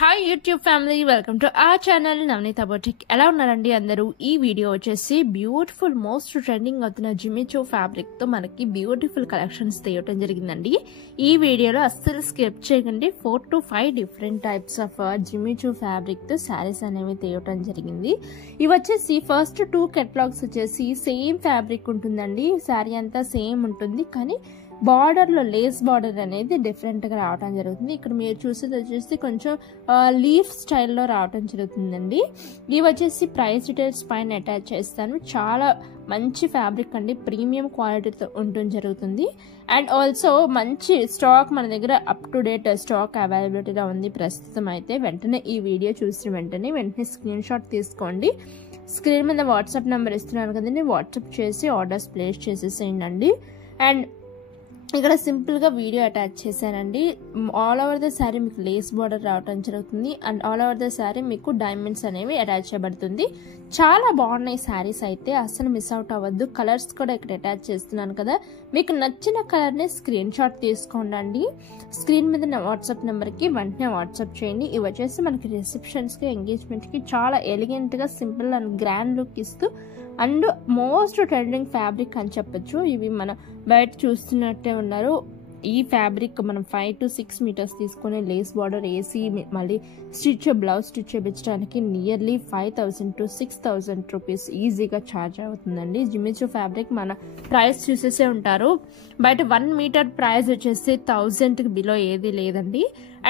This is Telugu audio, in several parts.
Hi YouTube family, welcome to our channel Navaneetha boutique. ఎలా ఉన్నారండి అందరూ? ఈ వీడియో వచ్చేసి బ్యూటిఫుల్ మోస్ట్ ట్రెండింగ్ అవుతున్న జిమ్మి చూ ఫ్యాబ్రిక్ తో మనకి బ్యూటిఫుల్ కలెక్షన్స్ తీయటం జరిగిందండి. ఈ వీడియోలో అస్సలు స్కిప్ చేయకండి. 4 to 5 డిఫరెంట్ టైప్స్ ఆఫ్ జిమ్మి చూ ఫ్యాబ్రిక్ తో శారీస్ అనేవి తీయటం జరిగింది. ఇవి వచ్చేసి ఫస్ట్ 2 కెటలాగ్స్ వచ్చేసి సేమ్ ఫ్యాబ్రిక్ ఉంటుందండి. శారీ అంతా సేమ్ ఉంటుంది, కానీ బార్డర్ లో లేస్ బార్డర్ అనేది డిఫరెంట్ గా రావడం జరుగుతుంది. ఇక్కడ మీరు చూసేది వచ్చేసి కొంచెం లీఫ్ స్టైల్లో రావడం జరుగుతుందండి. ఇవి వచ్చేసి ప్రైస్ డీటెయిల్స్ పైన అటాచ్ చేస్తాను. చాలా మంచి ఫ్యాబ్రిక్ అండి, ప్రీమియం క్వాలిటీతో ఉండటం జరుగుతుంది. అండ్ ఆల్సో మంచి స్టాక్ మన దగ్గర అప్ టు డేట్ స్టాక్ అవైలబిలిటీగా ఉంది ప్రస్తుతం. అయితే వెంటనే ఈ వీడియో చూసిన వెంటనే స్క్రీన్ షాట్ తీసుకోండి. స్క్రీన్ మీద వాట్సాప్ నెంబర్ ఇస్తున్నాను కదండి, వాట్సాప్ చేసి ఆర్డర్స్ ప్లేస్ చేసేసేయండి. అండ్ ఇక్కడ సింపుల్ గా వీడియో అటాచ్ చేశానండి. ఆల్ ఓవర్ ద శారీ మీకు లేస్ బార్డర్ రావడం జరుగుతుంది. And all over the sari మీకు డైమండ్స్ అనేవి అటాచ్ చేయబడుతుంది. చాలా బాగున్నాయి శారీస్, అయితే అస్సలు మిస్ అవుట్ అవ్వద్దు. కలర్స్ కూడా ఇక్కడ అటాచ్ చేస్తున్నాను కదా, మీకు నచ్చిన కలర్ ని స్క్రీన్ షాట్ తీసుకోండి. స్క్రీన్ మీద నా వాట్సాప్ నెంబర్ కి వెంటనే వాట్సాప్ చేయండి. ఇవి వచ్చేసి మనకి రిసెప్షన్స్ కి, ఎంగేజ్మెంట్ కి చాలా ఎలిగెంట్ గా సింపుల్ అండ్ గ్రాండ్ లుక్ ఇస్తూ అండ్ మోస్ట్ ట్రెండింగ్ ఫ్యాబ్రిక్ అని చెప్పొచ్చు. ఇవి మన బయట చూస్తున్నట్టే ఉన్నారు. ఈ ఫ్యాబ్రిక్ మనం 5 to 6 మీటర్స్ తీసుకుని లేస్ బార్డర్ వేసి మళ్ళీ బ్లౌజ్ స్టిచ్ చేయించడానికి నియర్లీ 5,000 to 6,000 రూపీస్ ఈజీగా ఛార్జ్ అవుతుందండి. జిమ్మి చూ ఫ్యాబ్రిక్ మన ప్రైస్ చూసేసే ఉంటారు. బయట 1 మీటర్ ప్రైస్ వచ్చేసి 1000కి బిలో ఏది లేదండి.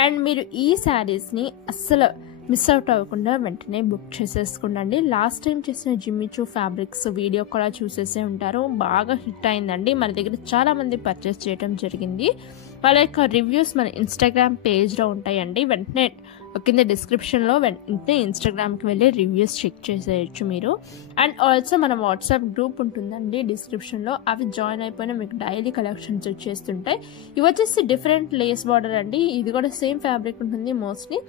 అండ్ మీరు ఈ శారీస్ ని అస్సలు మిస్ అవుట్ అవ్వకుండా వెంటనే బుక్ చేసేసుకోండి. లాస్ట్ టైం చేసిన జిమ్మి చూ ఫ్యాబ్రిక్స్ వీడియో కూడా చూసేసే ఉంటారు. బాగా హిట్ అయిందండి. మన దగ్గర చాలా మంది పర్చేస్ చేయడం జరిగింది. వాళ్ళ యొక్క రివ్యూస్ మన ఇన్స్టాగ్రామ్ పేజ్లో ఉంటాయండి. వెంటనే కింద డిస్క్రిప్షన్లో వెంటనే ఇన్స్టాగ్రామ్కి వెళ్ళి రివ్యూస్ చెక్ చేసేయచ్చు మీరు. అండ్ ఆల్సో మన వాట్సాప్ గ్రూప్ ఉంటుందండి డిస్క్రిప్షన్లో, అవి జాయిన్ అయిపోయినా మీకు డైలీ కలెక్షన్స్ వచ్చేస్తుంటాయి. ఇవి వచ్చేసి డిఫరెంట్ లేస్ బార్డర్ అండి. ఇది కూడా సేమ్ ఫ్యాబ్రిక్ ఉంటుంది మోస్ట్లీ.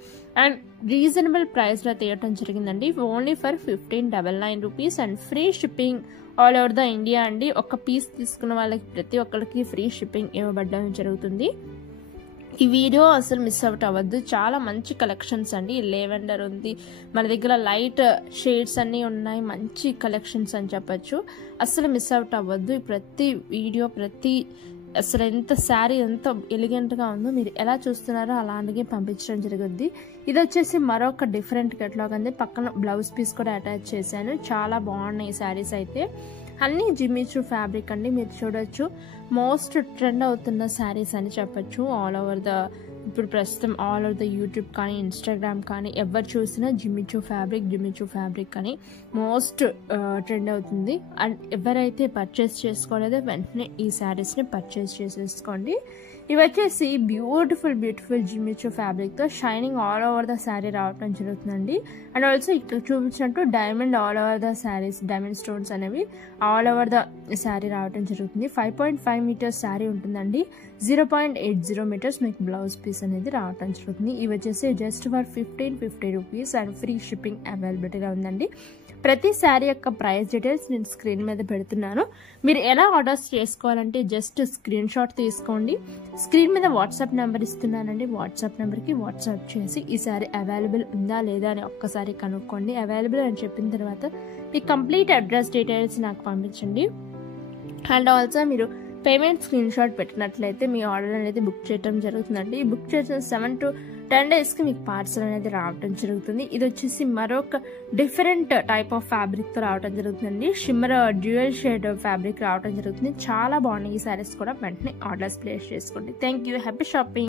అండ్ రీజనబుల్ ప్రైస్లో తీయటం జరిగిందండి. Only for 1599 rupees and free shipping all over the India అండి. ఒక పీస్ తీసుకున్న వాళ్ళకి ప్రతి ఒక్కరికి ఫ్రీ షిప్పింగ్ ఇవ్వబడడం జరుగుతుంది. ఈ వీడియో అసలు మిస్ అవుట్ అవ్వద్దు. చాలా మంచి కలెక్షన్స్ అండి. లెవెండర్ ఉంది మన దగ్గర, లైట్ షేడ్స్ అన్నీ ఉన్నాయి. మంచి కలెక్షన్స్ అని చెప్పచ్చు. అసలు మిస్ అవుట్ అవ్వద్దు. ప్రతి వీడియో అసలు ఎంత శారీ ఎంత ఎలిగెంట్గా ఉందో మీరు ఎలా చూస్తున్నారో అలాంటిగా పంపించడం జరుగుద్ది. ఇది వచ్చేసి మరొక డిఫరెంట్ కెటలాగ్ అండి. పక్కన బ్లౌజ్ పీస్ కూడా అటాచ్ చేశాను. చాలా బాగున్నాయి శారీస్ అయితే. అన్ని జిమ్మి చూ ఫ్యాబ్రిక్ అండి. మీరు చూడొచ్చు మోస్ట్ ట్రెండ్ అవుతున్న శారీస్ అని చెప్పచ్చు. ఆల్ ఓవర్ ద ఇప్పుడు ప్రస్తుతం ఆల్ ఓవర్ ద యూట్యూబ్ కానీ ఇన్స్టాగ్రామ్ కానీ ఎవరు చూసినా జిమ్మి చూ ఫ్యాబ్రిక్ అని మోస్ట్ ట్రెండ్ అవుతుంది. అండ్ ఎవరైతే పర్చేస్ చేసుకోలేదో వెంటనే ఈ శారీస్ని పర్చేస్ చేసేసుకోండి. ఇవి వచ్చేసి బ్యూటిఫుల్ జిమ్మి చూ ఫ్యాబ్రిక్తో shining all over the sari రావడం జరుగుతుందండి. అండ్ ఆల్సో ఇక్కడ చూపించినట్టు diamond all over the saris, diamond stones అనేవి ఆల్ ఓవర్ ద శారీ రావడం జరుగుతుంది. 5.5 మీటర్స్ శారీ ఉంటుందండి. 0.80 మీటర్స్ మీకు బ్లౌజ్ పీస్ అనేది రావడం జరుగుతుంది. ఇవి వచ్చేసి just for 1550 rupees and free shipping అవైలబిలిటీగా ఉందండి. ప్రతి శారీ యొక్క ప్రైస్ డీటెయిల్స్ నేను స్క్రీన్ మీద పెడుతున్నాను. మీరు ఎలా ఆర్డర్స్ చేసుకోవాలంటే జస్ట్ స్క్రీన్ షాట్ తీసుకోండి. స్క్రీన్ మీద వాట్సాప్ నెంబర్ ఇస్తున్నానండి. వాట్సాప్ నెంబర్కి వాట్సాప్ చేసి ఈ శారీ అవైలబుల్ ఉందా లేదా అని ఒక్కసారి కనుక్కోండి. అవైలబుల్ అని చెప్పిన తర్వాత మీ కంప్లీట్ అడ్రస్ డీటెయిల్స్ నాకు పంపించండి. అండ్ ఆల్సో మీరు పేమెంట్ స్క్రీన్ షాట్ పెట్టినట్లయితే మీ ఆర్డర్ అనేది బుక్ చేయడం జరుగుతుందండి. బుక్ చేసిన 7 to 10 డేస్కి మీకు పార్సల్ అనేది రావడం జరుగుతుంది. ఇది వచ్చేసి మరొక డిఫరెంట్ టైప్ ఆఫ్ ఫ్యాబ్రిక్తో రావడం జరుగుతుందండి. షిమ్మర్ డ్యూయల్ షేడ్ ఫ్యాబ్రిక్ రావడం జరుగుతుంది. చాలా బాగున్నాయి ఈ శారీస్ కూడా. వెంటనే ఆర్డర్స్ ప్లేస్ చేసుకోండి. Thank you. Happy shopping.